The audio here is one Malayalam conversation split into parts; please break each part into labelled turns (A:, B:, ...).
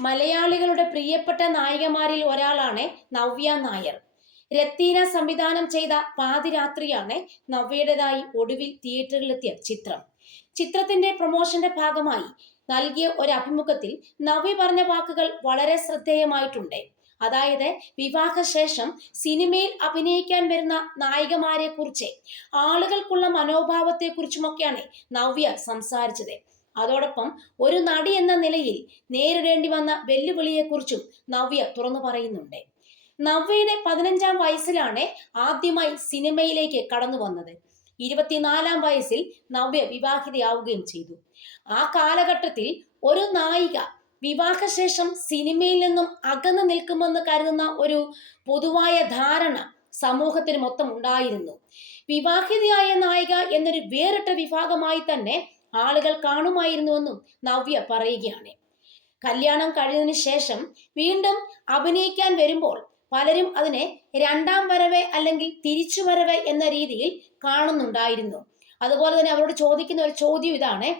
A: മലയാളികളുടെ പ്രിയപ്പെട്ട നായികമാരിൽ ഒരാളാണ് നവ്യ നായർ. രത്തീന സംവിധാനം ചെയ്ത പാതിരാത്രിയാണ് നവ്യയുടേതായി ഒടുവിൽ തിയേറ്ററിലെത്തിയ ചിത്രം. ചിത്രത്തിന്റെ പ്രൊമോഷന്റെ ഭാഗമായി നൽകിയ ഒരു അഭിമുഖത്തിൽ നവ്യ പറഞ്ഞ വാക്കുകൾ വളരെ ശ്രദ്ധേയമായിട്ടുണ്ട്. അതായത് വിവാഹശേഷം സിനിമയിൽ അഭിനയിക്കാൻ വരുന്ന നായികമാരെ കുറിച്ച് ആളുകൾക്കുള്ള മനോഭാവത്തെ കുറിച്ചുമൊക്കെയാണ് നവ്യ സംസാരിച്ചത്. അതോടൊപ്പം ഒരു നടി എന്ന നിലയിൽ നേരിടേണ്ടി വന്ന വെല്ലുവിളിയെക്കുറിച്ചും നവ്യ തുറന്നു പറയുന്നുണ്ട്. നവ്യയുടെ പതിനഞ്ചാം വയസ്സിലാണ് ആദ്യമായി സിനിമയിലേക്ക് കടന്നു വന്നത്. ഇരുപത്തിനാലാം വയസ്സിൽ നവ്യ വിവാഹിതയാവുകയും ചെയ്തു. ആ കാലഘട്ടത്തിൽ ഒരു നായിക വിവാഹശേഷം സിനിമയിൽ നിന്നും അകന്നു നിൽക്കുമെന്ന് കരുതുന്ന ഒരു പൊതുവായ ധാരണ സമൂഹത്തിന് മൊത്തം ഉണ്ടായിരുന്നു. വിവാഹിതയായ നായിക എന്നൊരു വേറിട്ട വിഭാഗമായി തന്നെ ആളുകൾ കാണുമായിരുന്നുവെന്നും നവ്യ പറയുകയാണ്. കല്യാണം കഴിഞ്ഞതിന് ശേഷം വീണ്ടും അഭിനയിക്കാൻ വരുമ്പോൾ പലരും അതിനെ രണ്ടാം വരവ് അല്ലെങ്കിൽ തിരിച്ചു വരവ് എന്ന രീതിയിൽ കാണുന്നുണ്ടായിരുന്നു. അതുപോലെ തന്നെ അവരോട് ചോദിക്കുന്ന ഒരു ചോദ്യം ഇതാണ്.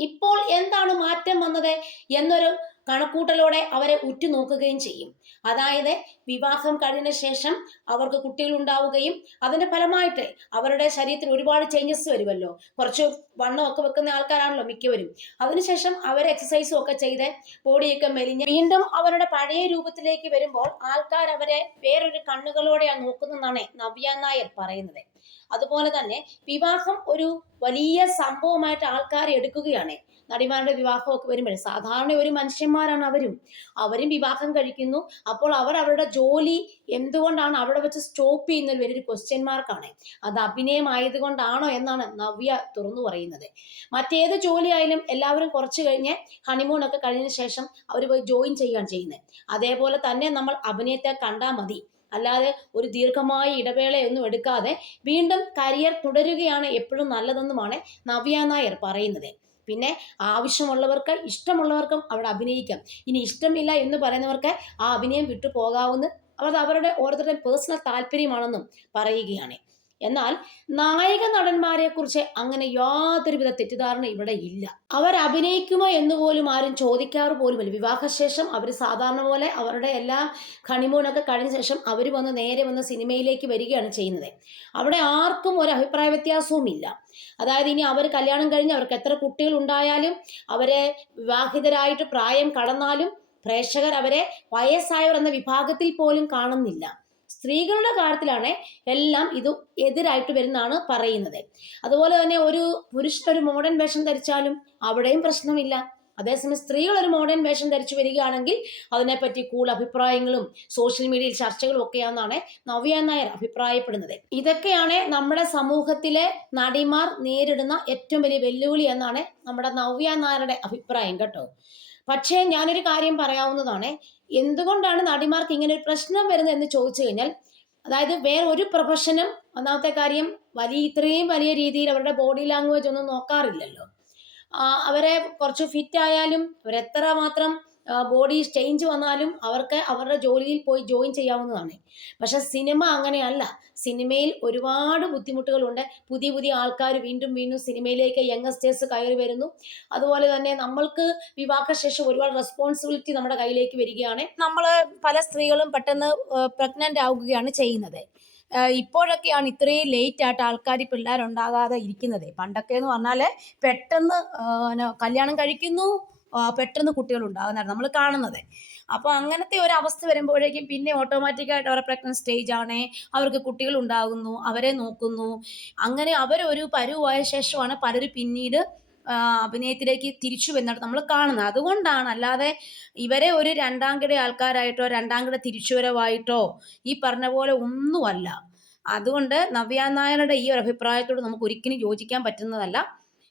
A: ഇപ്പോൾ എന്താണ് മാറ്റം വന്നത് എന്നൊരു കണക്കൂട്ടലോടെ അവരെ ഉറ്റുനോക്കുകയും ചെയ്യും. അതായത് വിവാഹം കഴിഞ്ഞ ശേഷം അവർക്ക് കുട്ടികൾ ഉണ്ടാവുകയും അതിന്റെ ഫലമായിട്ട് അവരുടെ ശരീരത്തിൽ ഒരുപാട് ചേഞ്ചസ് വരുമല്ലോ. കുറച്ച് വണ്ണമൊക്കെ വെക്കുന്ന ആൾക്കാരാണല്ലോ മിക്കവരും. അതിനുശേഷം അവർ എക്സസൈസും ഒക്കെ ചെയ്ത് ബോഡിയൊക്കെ മെലിഞ്ഞ് വീണ്ടും അവരുടെ പഴയ രൂപത്തിലേക്ക് വരുമ്പോൾ ആൾക്കാർ അവരെ വേറൊരു കണ്ണുകളോടെയാണ് നോക്കുന്നതെന്നാണ് നവ്യ നായർ പറയുന്നത്. അതുപോലെ തന്നെ വിവാഹം ഒരു വലിയ സംഭവമായിട്ട് ആൾക്കാർ എടുക്കുകയാണ്. നടിമാരുടെ വിവാഹമൊക്കെ വരുമ്പോൾ സാധാരണ ഒരു മനുഷ്യന്മാരാണ് അവരും. അവരും വിവാഹം കഴിക്കുന്നു. അപ്പോൾ അവർ അവരുടെ ജോലി എന്തുകൊണ്ടാണ് അവിടെ വെച്ച് സ്റ്റോപ്പ് ചെയ്യുന്നത് വലിയൊരു ക്വസ്റ്റ്യൻ മാർക്കാണ് അത് അഭിനയമായതുകൊണ്ടാണോ എന്നാണ് നവ്യ തുറന്നു പറയുന്നത്. മറ്റേത് ജോലി ആയാലും എല്ലാവരും കുറച്ച് കഴിഞ്ഞ് ഹണിമൂൺ ഒക്കെ കഴിഞ്ഞ ശേഷം അവർ പോയി ജോയിൻ ചെയ്യുകയാണ് ചെയ്യുന്നത്. അതേപോലെ തന്നെ നമ്മൾ അഭിനയത്തെ കണ്ടാൽ മതി. അല്ലാതെ ഒരു ദീർഘമായ ഇടവേളയൊന്നും എടുക്കാതെ വീണ്ടും കരിയർ തുടരുകയാണ് എപ്പോഴും നല്ലതെന്നുമാണ് നവ്യ നായർ പറയുന്നത്. പിന്നെ ആവശ്യമുള്ളവർക്ക് ഇഷ്ടമുള്ളവർക്കും അവിടെ അഭിനയിക്കാം. ഇനി ഇഷ്ടമില്ല എന്ന് പറയുന്നവർക്ക് ആ അഭിനയം വിട്ടു പോകാവുന്ന അത് അവരുടെ ഓരോരുത്തരുടെയും പേഴ്സണൽ താല്പര്യമാണെന്നും പറയുകയാണ്. എന്നാൽ നായക നടന്മാരെ കുറിച്ച് അങ്ങനെ യാതൊരുവിധ തെറ്റിദ്ധാരണ ഇവിടെ ഇല്ല. അവർ അഭിനയിക്കുമോ എന്ന് പോലും ആരും ചോദിക്കാറ് പോലുമില്ല. വിവാഹശേഷം അവർ സാധാരണ പോലെ അവരുടെ എല്ലാ ഹണിമൂണൊക്കെ കഴിഞ്ഞ ശേഷം അവർ വന്ന് നേരെ വന്ന് സിനിമയിലേക്ക് വരികയാണ് ചെയ്യുന്നത്. അവിടെ ആർക്കും ഒരു അഭിപ്രായ വ്യത്യാസവും ഇല്ല. അതായത് ഇനി അവർ കല്യാണം കഴിഞ്ഞ് അവർക്ക് എത്ര കുട്ടികൾ ഉണ്ടായാലും അവരെ വിവാഹിതരായിട്ട് പ്രായം കടന്നാലും പ്രേക്ഷകർ അവരെ വയസ്സായവർ എന്ന വിഭാഗത്തിൽ പോലും കാണുന്നില്ല. സ്ത്രീകളുടെ കാര്യത്തിലാണ് എല്ലാം ഇത് എതിരായിട്ട് വരുന്നതാണ് പറയുന്നത്. അതുപോലെ തന്നെ ഒരു പുരുഷൻ ഒരു മോഡേൺ വേഷം ധരിച്ചാലും അവിടെയും പ്രശ്നമില്ല. അതേസമയം സ്ത്രീകൾ ഒരു മോഡേൺ വേഷം ധരിച്ചു വരികയാണെങ്കിൽ അതിനെപ്പറ്റി കൂടുതൽ അഭിപ്രായങ്ങളും സോഷ്യൽ മീഡിയയിൽ ചർച്ചകളും ഒക്കെയാണെന്നാണ് നവ്യ നായർ അഭിപ്രായപ്പെടുന്നത്. ഇതൊക്കെയാണ് നമ്മുടെ സമൂഹത്തിലെ നടിമാർ നേരിടുന്ന ഏറ്റവും വലിയ വെല്ലുവിളി എന്നാണ് നമ്മുടെ നവ്യ നായരുടെ അഭിപ്രായം കേട്ടോ. പക്ഷേ ഞാനൊരു കാര്യം പറയാവുന്നതാണ്. എന്തുകൊണ്ടാണ് നടിമാർക്ക് ഇങ്ങനെ ഒരു പ്രശ്നം വരുന്നത് എന്ന് ചോദിച്ചു കഴിഞ്ഞാൽ അതായത് വേറെ ഒരു പ്രൊഫഷനും ഒന്നാമത്തെ കാര്യം വലിയ ഇത്രയും വലിയ രീതിയിൽ അവരുടെ ബോഡി ലാംഗ്വേജ് ഒന്നും നോക്കാറില്ലല്ലോ. അവരെ കുറച്ച് ഫിറ്റ് ആയാലും അവരെത്ര മാത്രം ബോഡി ചേഞ്ച് വന്നാലും അവർക്ക് അവരുടെ ജോലിയിൽ പോയി ജോയിൻ ചെയ്യാവുന്നതാണ്. പക്ഷെ സിനിമ അങ്ങനെയല്ല. സിനിമയിൽ ഒരുപാട് ബുദ്ധിമുട്ടുകളുണ്ട്. പുതിയ പുതിയ ആൾക്കാർ വീണ്ടും വീണ്ടും സിനിമയിലേക്ക് യങ്സ്റ്റേഴ്സ് കയറി വരുന്നു. അതുപോലെ തന്നെ നമ്മൾക്ക് വിവാഹശേഷം ഒരുപാട് റെസ്പോൺസിബിലിറ്റി നമ്മുടെ കയ്യിലേക്ക് വരികയാണ്. നമ്മൾ പല സ്ത്രീകളും പെട്ടെന്ന് പ്രഗ്നന്റ് ആവുകയാണ് ചെയ്യുന്നത്. ഇപ്പോഴൊക്കെയാണ് ഇത്രയും ലേറ്റ് ആയിട്ട് ആൾക്കാർ പിള്ളേരുണ്ടാകാതെ ഇരിക്കുന്നത്. പണ്ടൊക്കെ എന്ന് പറഞ്ഞാൽ പെട്ടെന്ന് കല്യാണം കഴിക്കുന്നു പെട്ടെന്ന് കുട്ടികൾ ഉണ്ടാകുന്നതാണ് നമ്മൾ കാണുന്നത്. അപ്പോൾ അങ്ങനത്തെ ഒരു അവസ്ഥ വരുമ്പോഴേക്കും പിന്നെ ഓട്ടോമാറ്റിക്കായിട്ട് അവരുടെ പ്രഗ്നന്റ് സ്റ്റേജ് ആണ് അവർക്ക് കുട്ടികൾ ഉണ്ടാകുന്നു അവരെ നോക്കുന്നു. അങ്ങനെ അവരൊരു പരുവായ ശേഷമാണ് പലരും പിന്നീട് അഭിനയത്തിലേക്ക് തിരിച്ചു എന്നാണ് നമ്മൾ കാണുന്നത്. അതുകൊണ്ടാണ് അല്ലാതെ ഇവരെ ഒരു രണ്ടാം കിട ആൾക്കാരായിട്ടോ രണ്ടാം കിട തിരിച്ചുവരവായിട്ടോ ഈ പറഞ്ഞ പോലെ ഒന്നുമല്ല. അതുകൊണ്ട് നവ്യ നായരുടെ ഈ ഒരു അഭിപ്രായത്തോട് നമുക്ക് ഒരിക്കലും യോജിക്കാൻ പറ്റുന്നതല്ല.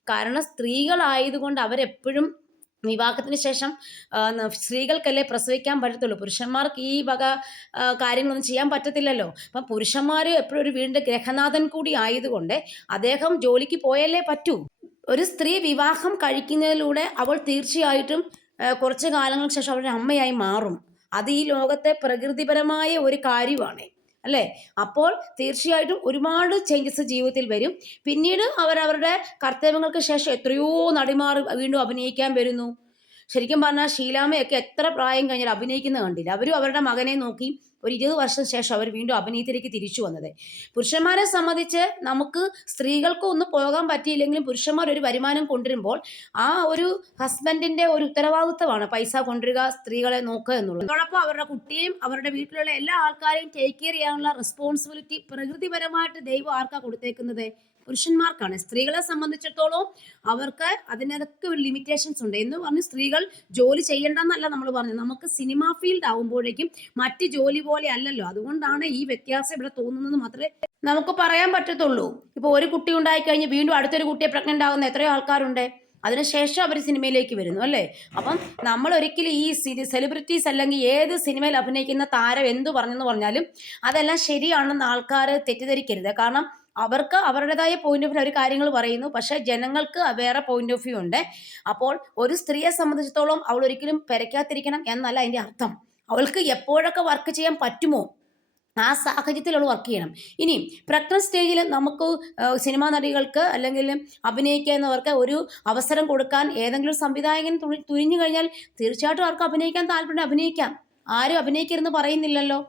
A: കാരണം സ്ത്രീകളായതുകൊണ്ട് അവരെപ്പോഴും വിവാഹത്തിന് ശേഷം സ്ത്രീകൾക്കല്ലേ പ്രസവിക്കാൻ പറ്റത്തുള്ളൂ. പുരുഷന്മാർക്ക് ഈ വക കാര്യങ്ങളൊന്നും ചെയ്യാൻ പറ്റത്തില്ലല്ലോ. അപ്പം പുരുഷന്മാർ എപ്പോഴും ഒരു വീടിന്റെ ഗ്രഹനാഥൻ കൂടി ആയതുകൊണ്ട് അദ്ദേഹം ജോലിക്ക് പോയല്ലേ പറ്റൂ. ഒരു സ്ത്രീ വിവാഹം കഴിക്കുന്നതിലൂടെ അവൾ തീർച്ചയായിട്ടും കുറച്ച് കാലങ്ങൾക്ക് ശേഷം അവരുടെ അമ്മയായി മാറും. അത് ഈ ലോകത്തെ പ്രകൃതിപരമായ ഒരു കാര്യമാണ്. അല്ലേ? അപ്പോൾ തീർച്ചയായിട്ടും ഒരുപാട് ചേഞ്ചസ് ജീവിതത്തിൽ വരും. പിന്നീട് അവരവരുടെ കർത്തവ്യങ്ങൾക്ക് ശേഷം എത്രയോ നടിമാർ വീണ്ടും അഭിനയിക്കാൻ വരുന്നു. ശരിക്കും പറഞ്ഞാൽ ഷീലാമ്മയൊക്കെ എത്ര പ്രായം കഴിഞ്ഞാൽ അഭിനയിക്കുന്നത് കണ്ടില്ല. അവരും അവരുടെ മകനെ നോക്കി ഒരു ഇരുപത് വർഷം ശേഷം അവർ വീണ്ടും അഭിനയത്തിലേക്ക് തിരിച്ചു വന്നത്. പുരുഷന്മാരെ സംബന്ധിച്ച് നമുക്ക് സ്ത്രീകൾക്ക് ഒന്നും പോകാൻ പറ്റിയില്ലെങ്കിലും പുരുഷന്മാർ ഒരു വരുമാനം കൊണ്ടുവരുമ്പോൾ ആ ഒരു ഹസ്ബൻഡിന്റെ ഒരു ഉത്തരവാദിത്വമാണ് പൈസ കൊണ്ടുവരിക സ്ത്രീകളെ നോക്കുക എന്നുള്ളത്. അതോടൊപ്പം അവരുടെ കുട്ടിയെയും അവരുടെ വീട്ടിലുള്ള എല്ലാ ആൾക്കാരെയും ടേക്ക് കെയർ ചെയ്യാനുള്ള റെസ്പോൺസിബിലിറ്റി പ്രകൃതിപരമായിട്ട് ദൈവം ആർക്കാ കൊടുത്തേക്കുന്നത്? പുരുഷന്മാർക്കാണ്. സ്ത്രീകളെ സംബന്ധിച്ചിടത്തോളം അവർക്ക് അതിനൊക്കെ ഒരു ലിമിറ്റേഷൻസ് ഉണ്ട്. എന്ന് പറഞ്ഞ് സ്ത്രീകൾ ജോലി ചെയ്യേണ്ടെന്നല്ല നമ്മൾ പറഞ്ഞത്. നമുക്ക് സിനിമ ഫീൽഡ് ആകുമ്പോഴേക്കും മറ്റ് ജോലി പോലെ അല്ലല്ലോ അതുകൊണ്ടാണ് ഈ വ്യത്യാസം ഇവിടെ തോന്നുന്നത് മാത്രമേ നമുക്ക് പറയാൻ പറ്റത്തുള്ളൂ. ഇപ്പോൾ ഒരു കുട്ടി ഉണ്ടായി ഉണ്ടായിക്കഴിഞ്ഞ് വീണ്ടും അടുത്തൊരു കുട്ടിയെ പ്രഗ്നന്റ് ആകുന്ന എത്രയോ ആൾക്കാരുണ്ട്. അതിനുശേഷം അവർ സിനിമയിലേക്ക് വരുന്നു അല്ലേ? അപ്പം നമ്മൾ ഒരിക്കലും ഈ സെലിബ്രിറ്റീസ് അല്ലെങ്കിൽ ഏത് സിനിമയിൽ അഭിനയിക്കുന്ന താരം എന്തു പറഞ്ഞെന്ന് പറഞ്ഞാലും അതെല്ലാം ശരിയാണെന്ന് ആൾക്കാർ തെറ്റിദ്ധരിക്കരുത്. കാരണം അവർക്ക് അവരുടേതായ പോയിന്റ് ഓഫ് വ്യൂ അവർ കാര്യങ്ങൾ പറയുന്നു. പക്ഷേ ജനങ്ങൾക്ക് വേറെ പോയിന്റ് ഓഫ് വ്യൂ ഉണ്ട്. അപ്പോൾ ഒരു സ്ത്രീയെ സംബന്ധിച്ചിടത്തോളം അവൾ ഒരിക്കലും പെരയ്ക്കാത്തിരിക്കണം എന്നല്ല അതിന്റെ അർത്ഥം. അവൾക്ക് എപ്പോഴൊക്കെ വർക്ക് ചെയ്യാൻ പറ്റുമോ? ആ സാഹചര്യത്തിൽ അവൾ വർക്ക് ചെയ്യണം. ഇനി പ്രഗ്നന്റ് സ്റ്റേജിൽ നമുക്ക് സിനിമാ നടികൾക്ക് അല്ലെങ്കിൽ അഭിനയിക്കുന്നവർക്ക് ഒരു അവസരം കൊടുക്കാൻ ഏതെങ്കിലും സംവിധായകൻ തുനിഞ്ഞു കഴിഞ്ഞാൽ തീർച്ചയായിട്ടും അവർക്ക് അഭിനയിക്കാൻ താല്പര്യം അഭിനയിക്കാം. ആരും അഭിനയിക്കരുതെന്ന് പറയുന്നില്ലല്ലോ.